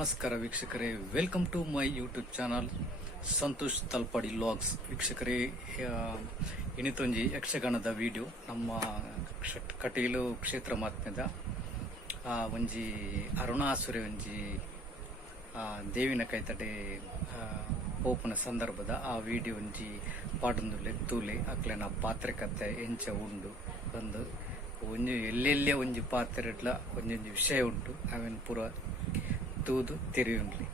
ನಮಸ್ಕಾರ ವೀಕ್ಷಕರೇ, welcome to my YouTube channel Santosh Talpadi logs. ವೀಕ್ಷಕರೇ, ಇನಿತೊಂಜಿ ಯಕ್ಷಗಾನದ ವಿಡಿಯೋ ನಮ್ಮ ಕಟೀಲು ಕ್ಷೇತ್ರ ಮಾತ್ಮೆದ ಒಂಜಿ ಅರುಣಾಸುರೆ ಒಂಜಿ ದೇವಿನ ಕೈತಡೆ ಪೋಪುನ ಸಂದರ್ಭದ ಆ ವಿಡಿಯೋ ಒಂಜಿ ಪಾಡೊಂದುಲ್ಲೆ ತೂಲೆ ಅಕ್ಲೆನ ಪಾತ್ರೆ ಕತೆ ಎಂಚ ಉಂಡು ಒಂದು ಒಂಜಿ ಎಲ್ಲೆಲ್ಲೇ ಒಂಜಿ ಪಾತ್ರೆಡ್ಲ ಒಂಜೊಂಜಿ ವಿಷಯ ಉಂಟು. ಅವೇನು ಪೂರ ತೂದು ತಿರಿಯುಂಡ್ಲಿ.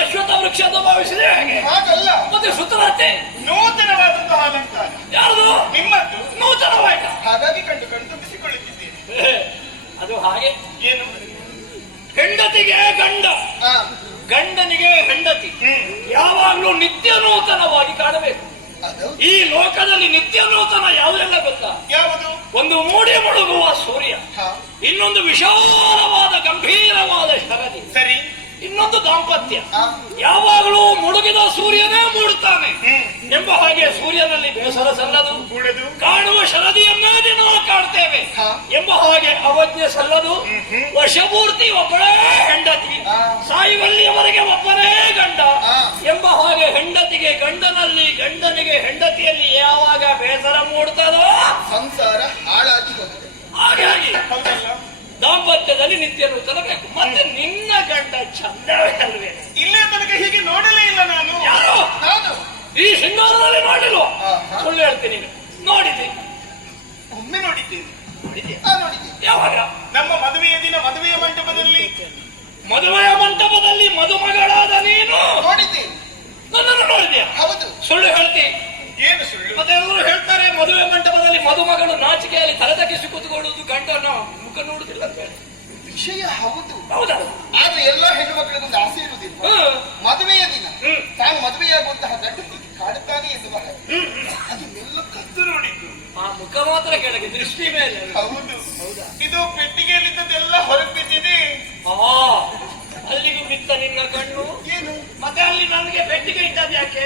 ಅಶ್ವತ್ಥ ವೃಕ್ಷದ ಭಾವಿಸಿದೆ ಹಾಗೆ ಹಾಗಲ್ಲ. ಮತ್ತೆ ಸುತ್ತಲತ್ತೆ ನೂತನವಾದಂತಹ ಅಲಂಕಾರ ಯಾವುದು ನಿಮ್ಮದ್ದು ನೂತನವಾಯ್ತ. ಹಾಗಾಗಿ ತುಂಬಿಸಿಕೊಳ್ಳುತ್ತಿದ್ದೇನೆ. ಅದು ಹಾಗೆ ಏನು? ಹೆಂಡತಿಗೆ ಗಂಡ, ಆ, ಗಂಡನಿಗೆ ಹೆಂಡತಿ ಯಾವಾಗ್ಲೂ ನಿತ್ಯ ನೂತನವಾಗಿ ಕಾಣಬೇಕು. ಅದು ಈ ಲೋಕದಲ್ಲಿ ನಿತ್ಯ ನೂತನ ಯಾವುದೆಲ್ಲ ಗೊತ್ತಾ? ಯಾವುದು? ಒಂದು ಮೂಡಿ ಮುಳುಗುವ ಸೂರ್ಯ, ಹಾ, ಇನ್ನೊಂದು ವಿಶಾಲವಾದ ಗಂಭೀರವಾದ ಶರದಿ, ಸರಿ. ಇನ್ನೊಂದು ದಾಂಪತ್ಯ. ಆ, ಯಾವಾಗಲೂ ಮುಳುಗಿದ ಸೂರ್ಯನೇ ಮೂಡುತ್ತಾನೆ ಎಂಬ ಹಾಗೆ ಸೂರ್ಯನಲ್ಲಿ ಬೇಸರ ಸಲ್ಲದು, ಕೂಡದು. ಕಾಣುವ ಶರದಿಯನ್ನೇ ದಿನ ಕಾಡ್ತೇವೆ ಹಾ. ಎಂಬ ಹಾಗೆ ಅವಜ್ಞೆ ಸಲ್ಲದು. ವರ್ಷಪೂರ್ತಿ ಒಬ್ಬಳೇ ಹೆಂಡತಿ, ಆ. ಸಾಯುವಲ್ಲಿಯವರೆಗೆ ಒಬ್ಬನೇ ಗಂಡ ಆ. ಎಂಬ ಹಾಗೆ ಹೆಂಡತಿಗೆ ಗಂಡನಲ್ಲಿ, ಗಂಡನಿಗೆ ಹೆಂಡತಿಯಲ್ಲಿ ಯಾವಾಗ ಬೇಸರ ಮೂಡುತ್ತದೋ ಸಂಸಾರ ಹಾಳಾಗಿ ಹೋಗಿದೆ. ಹಾಗೆ ಆಗಿ ಹೌದಲ್ಲ? ದಾಂಪತ್ಯದಲ್ಲಿ ನಿತ್ಯ ನೂತನ ಬೇಕು. ಮತ್ತೆ ನಿನ್ನ ಗಂಡ ಚಂದವೇ ಅಲ್ವೇ? ಇಲ್ಲೇ ತನಕ ಹೀಗೆ ನೋಡಲೇ ಇಲ್ಲ ನಾನು. ಯಾರು? ನಾನು ಈ ಸಿಂಗಾರದಲ್ಲಿ ನೋಡಿಲ್ವ? ಹಾ. ಸುಳ್ಳು ಹೇಳ್ತೀನಿ, ನೋಡಿದ್ದೆ. ಒಮ್ಮೆ ನೋಡಿದ್ದೇನೆ. ನೋಡಿದ್ದೆ? ನೋಡಿದ್ದೇನೆ. ಯಾವಾಗ? ನಮ್ಮ ಮದುವೆಯ ದಿನ ಮದುವೆಯ ಮಂಟಪದಲ್ಲಿ ಮದುವೆಯ ಮಂಟಪದಲ್ಲಿ ಮದುಮಗಳಾದ ನೀನು ನೋಡಿದ್ದೇನೆ. ನನ್ನನ್ನು ನೋಡಿದ್ಯಾ? ಹೌದು. ಸುಳ್ಳು ಹೇಳ್ತಿ. ಏನು ಸುಳ್ಳು? ಮತ್ತೆ ಎಲ್ಲರೂ ಹೇಳ್ತಾರೆ ಮದುವೆ ಮಂಟಪದಲ್ಲಿ ಮದುಮಗಳು ನಾಚಿಕೆಯಲ್ಲಿ ತಲೆ ತಗ್ಗಿಸಿ ಕೂತ್ಕೊಳ್ಳುವುದು, ಗಂಡನ ಮುಖ ನೋಡುದಿಲ್ಲ ಅಂತ ಹೇಳಿ. ವಿಷಯ ಹೌದು. ಹೌದಾ? ಆದ್ರೆ ಎಲ್ಲಾ ಹೆಣ್ಣು ಮಕ್ಕಳಿಗೊಂದು ಆಸೆ ಇರುವುದಿಲ್ಲ. ಮದುವೆಯ ದಿನ ತಾನು ಮದುವೆಯಾಗುವಂತಹ ಗಂಡ ಕಾಡುತ್ತಾನೆ ಎನ್ನುವ ಹಾಗೆ. ಅದು ಎಲ್ಲ ಕದ್ದು ನೋಡಿದ್ದು. ಆ ಮುಖ ಮಾತ್ರ ಕೆಳಗೆ, ದೃಷ್ಟಿ ಮೇಲೆ. ಹೌದು. ಹೌದಾ? ಇದು ಪೆಟ್ಟಿಗೆಯಲ್ಲಿದ್ದದೆಲ್ಲ ಹೊರಗೆ ಬಿದ್ದಿದೆ. ಅಲ್ಲಿಗೂ ಬಿತ್ತ ನಿನ್ನ ಕಣ್ಣು. ಏನು? ಮತ್ತೆ ಅಲ್ಲಿ ನನಗೆ ಪೆಟ್ಟಿಗೆ ಇಟ್ಟದ್ದು ಯಾಕೆ?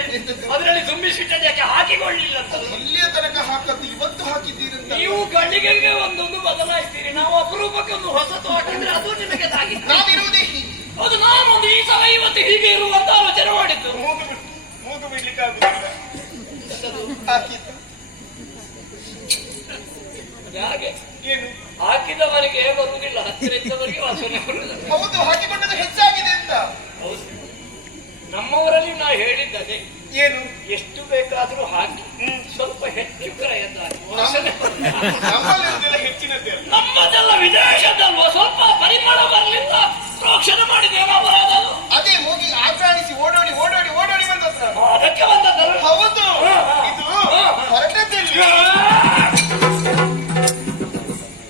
ಅದರಲ್ಲಿ ತುಂಬಿಸಿಟ್ಟದ್ದು ಯಾಕೆ? ಹಾಕಿಕೊಳ್ಳಿಲ್ಲ ಅಂತ. ಇಲ್ಲಿಯ ತನಕ ಹಾಕದ್ದು ಇವತ್ತು ಹಾಕಿದ್ದೀರಂತ. ನೀವು ಗಳಿಗೆಗೆ ಒಂದೊಂದು ಬದಲಾಯಿಸ್ತೀರಿ. ನಾವು ಅಪರೂಪಕ್ಕೆ ಒಂದು ಹೊಸತು ಹಾಕಿದ್ರೆ ಅದು ನಿಮಗೆ ತಾಗಿತ್ತು. ನಾವಿರುವುದೇ ಹೀಗೆ. ಹೌದು, ನಾನೊಂದು ಈ ಸಲ ಇವತ್ತು ಹೀಗೆ ಇರುವಂತ ಆಲೋಚನೆ ಮಾಡಿದ್ದು. ಮೂಗು ಬಿಡ್ಲಿಕ್ಕಾಗುವುದಿಲ್ಲ. ಹಾಕಿದ್ದು ಹಾಗೆ ಏನು? ಹಾಕಿದವರಿಗೆ ಬರುವುದಿಲ್ಲ, ಹತ್ತಿರ ಇದ್ದವರಿಗೆ ವಾಸನೆ ಬರುವುದಿಲ್ಲ. ಹೌದು, ಹಾಕಿಕೊಂಡದ್ದು ಹೆಚ್ಚಾಗಿದೆ ಅಂತ. ಹೌದು, ನಮ್ಮವರಲ್ಲಿ ನಾ ಹೇಳಿದ್ದದೆ. ಏನು? ಎಷ್ಟು ಬೇಕಾದ್ರೂ ಹಾಕಿ ಸ್ವಲ್ಪ ಹೆಚ್ಚು ಪ್ರಯತ್ನ ವಾಸನೆ ನಮ್ಮಲ್ಲಿರುವುದೆಲ್ಲ ಹೆಚ್ಚಿನದ್ದೇ. ನಮ್ಮದೆಲ್ಲ ವಿದೇಶದಲ್ವ, ಸ್ವಲ್ಪ ಪರಿಮಳ ಬರಲಿಲ್ಲ, ಪ್ರೋಕ್ಷಣೆ ಮಾಡಿದ್ದೇನೋ ಅಪರಾಧ ಅದು? ಅದೇ ಹೋಗಿ ಆಕ್ರಾಣಿಸಿ ಓಡೋಡಿ ಓಡೋಡಿ ಓಡೋಡಿ ಬಂದದ್ದು ನಾನು. ಅದಕ್ಕೆ ಬಂದದ್ದಲ್ಲ. ಹೌದು, ಇದು ಹೊರಟದ್ದಲ್ಲಿ.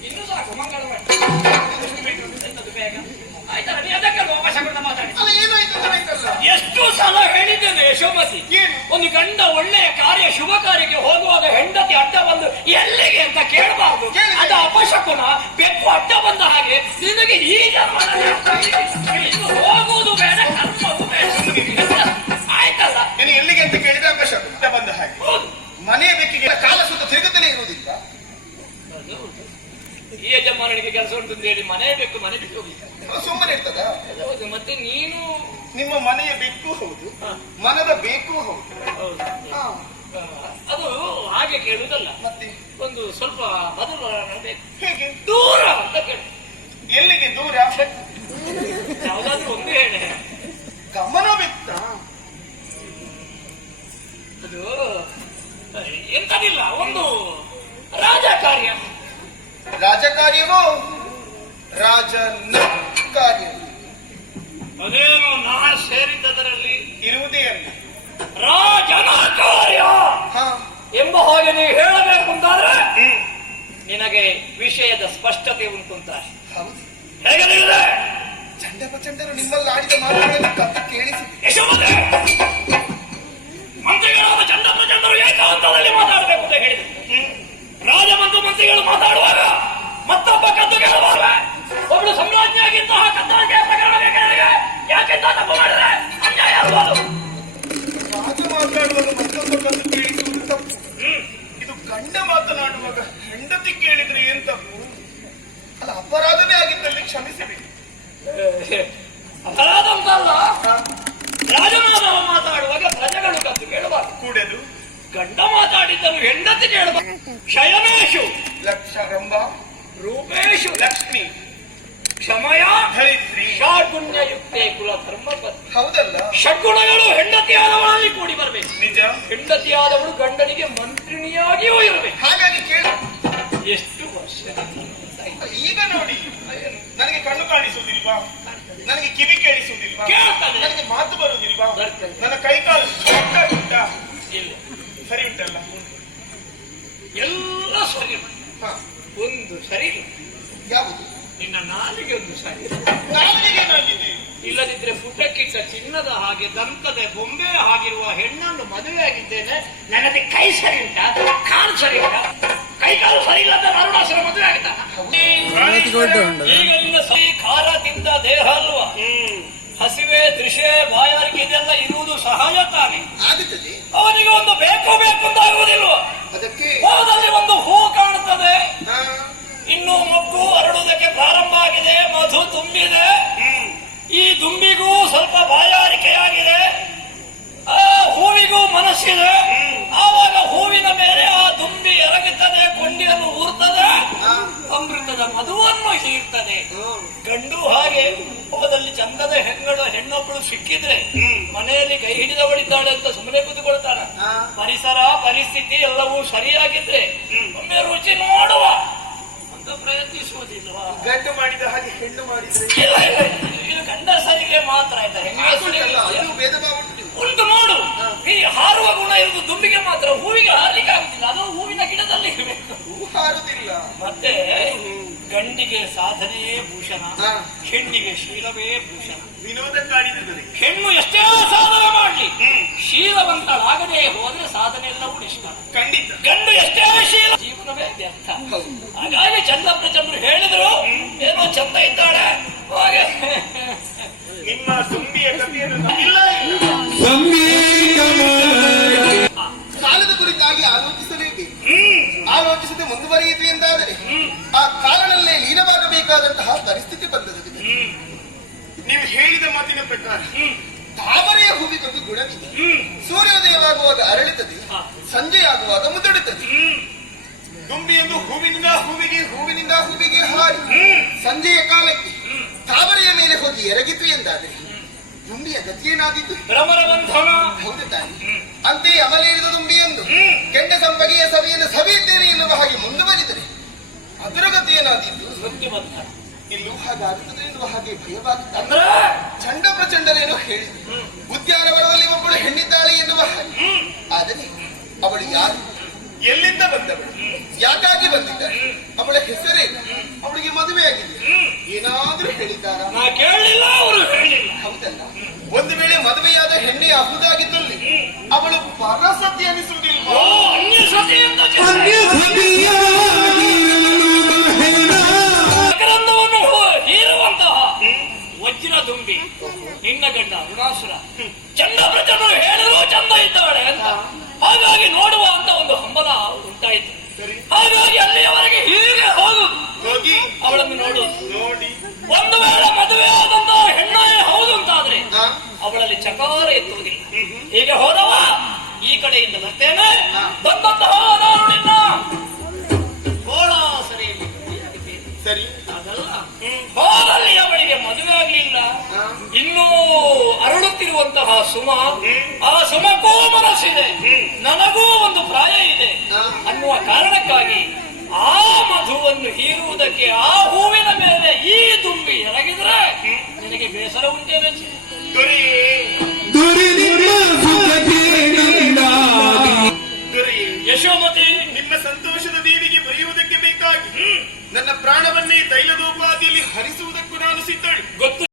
ಇನ್ನು ಸಾಕು, ಮಂಗಳ ಮಾಡಿ. ಬೇಗ ಆಯ್ತಲ್ಲ, ನೀ ಅದಕ್ಕೆ ಅಪಶಕುನ ಮಾತಾಡಿ. ಅಲ್ಲ, ಏನಾಯ್ತು ಅಂತ ಆಯ್ತಲ್ಲ. ಎಷ್ಟು ಸಲ ಹೇಳಿದ್ದೇನೆ ಯಶೋಮತಿ, ಏನು? ಒಂದು ಗಂಡ ಒಳ್ಳೆಯ ಕಾರ್ಯ ಶುಭ ಕಾರ್ಯಕ್ಕೆ ಹೋಗುವಾಗ ಹೆಂಡತಿ ಅಡ್ಡ ಬಂದು ಎಲ್ಲಿಗೆ ಅಂತ ಕೇಳಬಾರ್ದು. ಕೇಳಿದೆ. ಅದು ಅಪಶಕುನ. ಬೆಕ್ಕು ಅಡ್ಡ ಬಂದ ಹಾಗೆ ನಿನಗೆ ಈ ಜನ್ಮದಲ್ಲಿ ಇನ್ನು ಹೋಗುವುದು ಬೇಡ, ಕರ್ಮವೂ ಬೇಡ. ಆಯ್ತಲ್ಲ. ನೀನು ಎಲ್ಲಿಗೆ ಅಂತ ಕೇಳಿದ ಅಪಶಕುನ ಬಂದ ಹಾಗೆ. ಹೌದು. ಮನೆಯ ಬೆಕ್ಕಿಗೆ ಕಾಲ ಸುತ್ತ ತಿರುಗುತ್ತಲೇ ಇರುವುದಿಲ್ಲ. ಈ ಯಜಮಾನನಿಗೆ ಕೆಲಸ ಉಂಟು ಅಂತ ಹೇಳಿ ಮನೆ ಬೇಕು, ಮನೆ ಬಿಟ್ಟು ಹೋಗಿ ಸುಮ್ಮನೆ ಇರ್ತದ? ಹೌದು. ಮತ್ತೆ ನೀನು ನಿಮ್ಮ ಮನೆಯ ಬೆಕ್ಕು ಹೌದು, ಮನದ ಬೇಕು ಹೌದು. ಹೌದು. ಹಾ, ಅದು ಹಾಗೆ ಕೇಳುವುದಲ್ಲ, ಮತ್ತೆ ಒಂದು ಸ್ವಲ್ಪ ಬದಲು ಬೇಕು. ಹೇಗೆ? ದೂರ ಅಂತ ಕೇಳು. ಎಲ್ಲಿಗೆ ದೂರ? ಯಾವ್ದಾದ್ರು ಒಂದು ಹೇಳಿ. ಗಮನ ಬಿತ್ತ? ಅದು ಎಂತದಿಲ್ಲ, ಒಂದು ರಾಜಕಾರ್ಯ. ರಾಜಕಾರ್ಯವೋ ರಾಜನ ಕಾರ್ಯ? ಅದೇನು ನಾ ಸೇರಿದ್ದದರಲ್ಲಿ ಇರುವುದೇ ಅಲ್ಲ. ರಾಜನ ಕಾರ್ಯ ಹಾ, ಎಂಬ ಹಾಗೆ ನೀವು ಹೇಳಬೇಕು ಅಂತಾದ್ರೆ ನಿನಗೆ ವಿಷಯದ ಸ್ಪಷ್ಟತೆ ಉಂಟು ಅಂತ. ಹೌದು. ಹೇಗಲಿದೆ ಚಂಡ ಪ್ರಚಂಡರು ನಿಮ್ಮಲ್ಲಿ ಆಡಿದ ಮಾತುಗಳನ್ನು ಕದ್ದು ಕೇಳಿಸಿದೆ. ಯಶೋಮತಿ, ಮಂತ್ರಿಗಳಾದ ಚಂದ ಪ್ರಚಂಡರು ಏಕಾಂತದಲ್ಲಿ ಮಾತಾಡಬೇಕು ಅಂತ ಹೇಳಿದರು. ರಾಜ ಮತ್ತು ಮಂತ್ರಿಗಳು ಮಾತಾಡುವಾಗ ಮತ್ತೊಬ್ಬ ಕದ್ದು ಕೇಳುವಾಗ ಒಬ್ಬಳು ಸಾಮ್ರಾಜ್ಞಿಯಾಗಿಂತಹ ಕದ್ದಾಳಿಕೆಯ ಪ್ರಕರಣ ಬೇಕಾದ್ರೆ ಯಾಕೆಂತ ತಪ್ಪು ಮಾಡಿದ್ರೆ ಅನ್ಯಾಯ ಅಲ್ವದು? ರಾಜ ಮಾತಾಡುವಾಗ ಮತ್ತೊಬ್ಬ ಕದ್ದು ಕೇಳಿಸುವುದು ತಪ್ಪು. ಇದು ಗಂಡ ಮಾತನಾಡುವಾಗ ಹೆಂಡತಿ ಕೇಳಿದ್ರೆ ಏನ್ ತಪ್ಪು? ಅಲ್ಲ, ಅಪರಾಧವೇ ಆಗಿದ್ದಲ್ಲಿ ಕ್ಷಮಿಸಬೇಕು. ಅಪರಾಧ ಅಂತಲ್ಲ, ರಾಜನಾದವ ಮಾತಾಡುವಾಗ ಪ್ರಜೆಗಳು ಕದ್ದು ಕೇಳಬಾರ್ದು. ಕೂಡದು ಗಂಡ ಮಾತಾಡಿದ್ದನ್ನು ಹೆಂಡತಿ ಕೇಳಬಾರ್ದು. ಶಯನೇಶು ಲಕ್ಷ ರಂಭ ರೂಪೇಶು ಲಕ್ಷ್ಮಿ ಕ್ಷಮಯ ಧರಿತ್ರಿ ಷಡ್ಗುಣ್ಯಯುಕ್ತೆ ಕುಲ ಧರ್ಮಪತ್ನಿ. ಹೌದಲ್ಲ? ಷಡ್ಗುಣಗಳು ಹೆಂಡತಿಯಾದವಳಲ್ಲಿ ಕೂಡಿ ಬರಬೇಕು. ನಿಜ. ಹೆಂಡತಿಯಾದವಳು ಗಂಡನಿಗೆ ಮಂತ್ರಿಣಿಯಾಗಿಯೂ ಇರಬೇಕು. ಹಾಗಾಗಿ ಕೇಳ. ಎಷ್ಟು ವರ್ಷ ಈಗ ನೋಡಿ, ನನಗೆ ಕಣ್ಣು ಕಾಣಿಸುವುದಿಲ್ವಾ? ನನಗೆ ಕಿವಿ ಕೇಳಿಸುವುದಿಲ್ವಾ? ಕೇಳ್ತಾನೆ. ನನಗೆ ಮಾತು ಬರುವುದಿಲ್ವಾ? ಬರ್ತದೆ. ನನ್ನ ಕೈಕಾಲು ಉಂಟ? ಇಲ್ಲ, ಸರಿ ಉಂಟಲ್ಲ? ಎಲ್ಲ ಸರಿ ಉಂಟು. ಹಾ, ಒಂದು ಸರಿ ಇಲ್ಲ. ಯಾವುದು? ನಿನ್ನ ನಾಲಿಗೆ ಒಂದು ಸರಿ ಇಲ್ಲ. ನಾಲಿಗೆ ಏನಾಗಿದೆ? ಇಲ್ಲದಿದ್ರೆ ಪುಟಕ್ಕಿಟ್ಟ ಚಿನ್ನದ ಹಾಗೆ ದಂತದ ಬೊಂಬೆ ಆಗಿರುವ ಹೆಣ್ಣನ್ನು ಮದುವೆಯಾಗಿದ್ದೇನೆ. ನನಗೆ ಕೈ ಸರಿ ಉಂಟಾ? ಕಾಲು ಸರಿ ಉಂಟಾ? ಕೈ ಕಾಲು ಸರಿ ಇಲ್ಲದ ಅರುಣಾಸುರ ಮದುವೆ ಆಗಿದ್ದ. ಈಗ ನಿನ್ನ ಸರಿ ಖಾರ ತಿಂದ ದೇಹ ಅಲ್ವಾ? ಹಸಿವೆ, ದೃಶ್ಯ, ಬಾಯಾರಿಕೆ ಇದೆಲ್ಲ ಇರುವುದು ಸಹಜ ತಾನೆ. ಆಗುತ್ತದೆ. ಅವನಿಗೆ ಒಂದು ಬೇಕು ಬೇಕು ಅಂತ ಆಗುವುದಿಲ್ವ? ಅದಕ್ಕೆ ಹೋದಲ್ಲಿ ಒಂದು ಹೂ ಕಾಣುತ್ತದೆ, ಹಾ, ಇನ್ನು ಮೊಗ್ಗು ಅರಳುವುದಕ್ಕೆ ಪ್ರಾರಂಭ ಆಗಿದೆ, ಮಧು ತುಂಬಿದೆ. ಈ ದುಂಬಿಗೂ ಸ್ವಲ್ಪ ಬಾಯಾರಿಕೆಯಾಗಿದೆ, ಆ ಹೂವಿಗೂ ಮನಸ್ಸಿದೆ. ಆವಾಗ ಹೂವಿನ ಮೇಲೆ ಆ ದುಂಬಿ ಎರಗುತ್ತದೆ, ಕೊಂಡಿಯನ್ನು ಊರ್ತದೆ, ಅಮೃತದ ಮಧುವನ್ನು ಹೀರ್ತದೆ. ಗಂಡು ಹಾಗೆ ಹೋದಲ್ಲಿ ಚಂದದ ಹೆಣ್ಣೊಬ್ಬಳು ಸಿಕ್ಕಿದ್ರೆ ಮನೆಯಲ್ಲಿ ಕೈ ಹಿಡಿದವಳಿದ್ದಾಳೆ ಅಂತ ಸುಮ್ಮನೆ ಕೂತ್ಕೊಳ್ತಾರ. ಪರಿಸರ ಪರಿಸ್ಥಿತಿ ಎಲ್ಲವೂ ಸರಿಯಾಗಿದ್ರೆ ಒಮ್ಮೆ ರುಚಿ ನೋಡುವ ಅಂತ ಪ್ರಯತ್ನಿಸುವುದಿಲ್ವಾ? ಗಂಡು ಮಾಡಿದ ಹಾಗೆ ಹೆಣ್ಣು ಮಾಡಿದ್ರೆ ಇಲ್ಲ ಇಲ್ಲ, ಇದು ಗಂಡಸರಿಗೆ ಮಾತ್ರ ಆಯ್ತಾ? ಆಗುತ್ತಲ್ಲ, ಅದು ಭೇದ ಭಾವ ಉಂಟು. ಉಂಟು ನೋಡು. ಈ ಹಾರುವ ಗುಣ ಇರುವುದು ದುಂಬಿಗೆ ಮಾತ್ರ, ಹೂವಿಗೆ ಹಾರ್ಲಿಕ್ಕೆ ಆಗುತ್ತಿಲ್ಲ. ಅದು ಹೂವಿನ ಗಿಡದಲ್ಲಿ ಇರಬೇಕು. ಹೂ ಹಾರುದಿಲ್ಲ. ಮತ್ತೆ ಗಂಡಿಗೆ ಸಾಧನೆಯೇ ಭೂಷಣ, ಹೆಣ್ಣಿಗೆ ಶೀಲವೇ ಭೂಷಣ. ವಿನೋದಕ್ಕಾಡಿದರೆ ಹೆಣ್ಣು ಎಷ್ಟೇ ಸಾಧನೆ ಮಾಡಲಿ, ಶೀಲವಂತಳಾಗದೆ ಹೋದ್ರೆ ಸಾಧನೆ ಎಲ್ಲವೂ ನಿಷ್ಫಲ. ಖಂಡಿತ. ಗಂಡು ಎಷ್ಟೇ ಶೀಲ, ಜೀವನವೇ ವ್ಯರ್ಥ. ಹಾಗಾಗಿ ಚಂದ ಪ್ರಚಂದ್ರು ಹೇಳಿದ್ರು ಏನೋ ಚಂದ ಇದ್ದಾಳೆ ಹಾಗೆ. ನಿಮ್ಮ ದುಂಬಿಯ ಕಥೆಯನ್ನು ಇಲ್ಲ ಕಾಲದ ಕುರಿತಾಗಿ ಆಲೋಚಿಸಲೇಬೇಕು. ಆಲೋಚಿಸದೆ ಮುಂದುವರಿಯಿತು ಎಂದಾದರೆ ಆ ಕಾಲನಲ್ಲೇ ಲೀನವಾಗಬೇಕಾದಂತಹ ಪರಿಸ್ಥಿತಿ ಬಂದದ್ದು. ನೀವು ಹೇಳಿದ ಮಾತಿನ ಪ್ರಕಾರ ತಾವರೆಯ ಹೂವಿಗೊಂದು ಗುಣವಿದೆ. ಸೂರ್ಯೋದಯವಾಗುವಾಗ ಅರಳುತ್ತದೆ, ಸಂಜೆಯಾಗುವಾಗ ಮುದುಡುತ್ತದೆ. ದುಂಬಿಯೊಂದು ಹೂವಿನಿಂದ ಹೂವಿಗೆ, ಹೂವಿನಿಂದ ಹೂವಿಗೆ ಹಾರಿ ಸಂಜೆಯ ಕಾಲಕ್ಕೆ ತಾವರೆಯ ಮೇಲೆ ಹೋಗಿ ಎರಗಿತು ಎಂದಾದರೆ ದುಂಬಿಯ ಗತಿಯೇನಾದಿತ್ತು? ಭ್ರಮರ ಬಂಧನ. ಹೌದು ತಾನೆ. ಅಂತೆಯೇ ಅಮಲೇರಿದ ದುಂಬಿಯೊಂದು ಕೆಂಡ ಸಂಪಗೆಯ ಸವಿಯನ್ನು ಸವಿಯುತ್ತೇನೆ ಎನ್ನುವ ಹಾಗೆ ಮುಂದುವರಿದರೆ ಅದರ ಗತಿಯೇನಾದಿತ್ತು? ಮೃತ್ಯುಬಂಧ. ಇಲ್ಲೂ ಹಾಗಾಗುತ್ತದೆ ಎನ್ನುವ ಹಾಗೆ ಭಯವಾಗುತ್ತದೆ. ಅಂದ್ರೆ ಚಂಡ ಪ್ರಚಂಡನೇನೋ ಹೇಳಿದೆ, ಉದ್ಯಾನವನದಲ್ಲಿ ಒಬ್ಬಳು ಹೆಣ್ಣಿದ್ದಾಳೆ ಎನ್ನುವ ಹಾಗೆ. ಆದರೆ ಅವಳು ಯಾರು, ಎಲ್ಲಿಂದ ಬಂದವಳು, ಯಾಕಾಗಿ ಬಂದಿದ್ದಾಳೆ, ಅವಳ ಹೆಸರೇನು, ಅವಳಿಗೆ ಮದುವೆ ಆಗಿದೆ, ಏನಾದ್ರೂ ಹೇಳಿದ್ದಾರಾ? ನಾ ಕೇಳಲಿಲ್ಲ, ಅವರು ಹೇಳಿಲ್ಲ. ಹೌದಲ್ಲ, ಒಂದು ವೇಳೆ ಮದುವೆಯಾದ ಹೆಣ್ಣೆ ಅಹುದಾಗಿದ್ದಲ್ಲಿ ಅವಳು ಪರಸತಿ ಅನಿಸುವುದಿಲ್ಲ. ಓ, ಅನ್ಯ ಸತಿಯಿಂದ ಮಕರಂದವನ್ನು ಹೀರುವಂತಹ ವಜ್ರ ದುಂಬಿ ನಿನ್ನ ಗಂಡ ಅರುಣಾಸುರ. ಚಂದ ಪ್ರಚಂಡರು ಹೇಳಿದ್ರು ಚಂದ ಇದ್ದಾಳೆ ಅಂತ, ಹಾಗಾಗಿ ನೋಡುವ ಅಂತ ಒಂದು ಹಂಬಲ ಉಂಟಾಯಿತು. ಹಾಗಾಗಿ ಅಲ್ಲಿಯವರೆಗೆ ಹೀಗೆ ಹೋಗಿ ಅವಳನ್ನು ನೋಡು. ನೋಡಿ, ಒಂದು ವೇಳೆ ಮದುವೆ ಆದಂತಹ ಹೆಣ್ಣೇ ಹೌದು ಅಂತಾದ್ರೆ ಹಾ, ಅವಳಲ್ಲಿ ಚಕಾರ ಎತ್ತುವುದಿಲ್ಲ. ಹೀಗೆ ಹೋದವ ಈ ಕಡೆಯಿಂದ ಬರ್ತೇನೆ, ಬಂದಂತಹ ನಾನು ನಿನ್ನ ಗೋಳ ಸರಿ ಸರಿ, ಅದಲ್ಲ. ಹೋದಲ್ಲಿ ಅವಳಿಗೆ ಮದುವೆ ಆಗ್ಲಿಲ್ಲ, ಇನ್ನೂ ಅರಳುತ್ತಿರುವಂತಹ ಸುಮ, ಆ ಸುಮಕ್ಕೂ ಮನಸ್ಸಿದೆ, ನನಗೂ ಒಂದು ಪ್ರಾಯ ಇದೆ ಅನ್ನುವ ಕಾರಣಕ್ಕಾಗಿ ಆ ಮಧುವನ್ನು ಹೀರುವುದಕ್ಕೆ ಆ ಹೂವಿನ ಮೇಲೆ ಈ ದುಂಬಿ ಎರಗಿದ್ರೆ ನಿನಗೆ ಬೇಸರ ಉಂಟೇನೆ? ಯಶೋಮತಿ, ನಿಮ್ಮ ಸಂತೋಷದ ದೇವಿಗೆ ಬರೆಯುವುದಕ್ಕೆ ಬೇಕಾಗಿ ನನ್ನ ಪ್ರಾಣವನ್ನೇ ತೈಲದೋಪಾದಿಯಲ್ಲಿ ಹರಿಸುವುದಕ್ಕೂ ನಾನು ಸಿದ್ಧಳು. ಗೊತ್ತು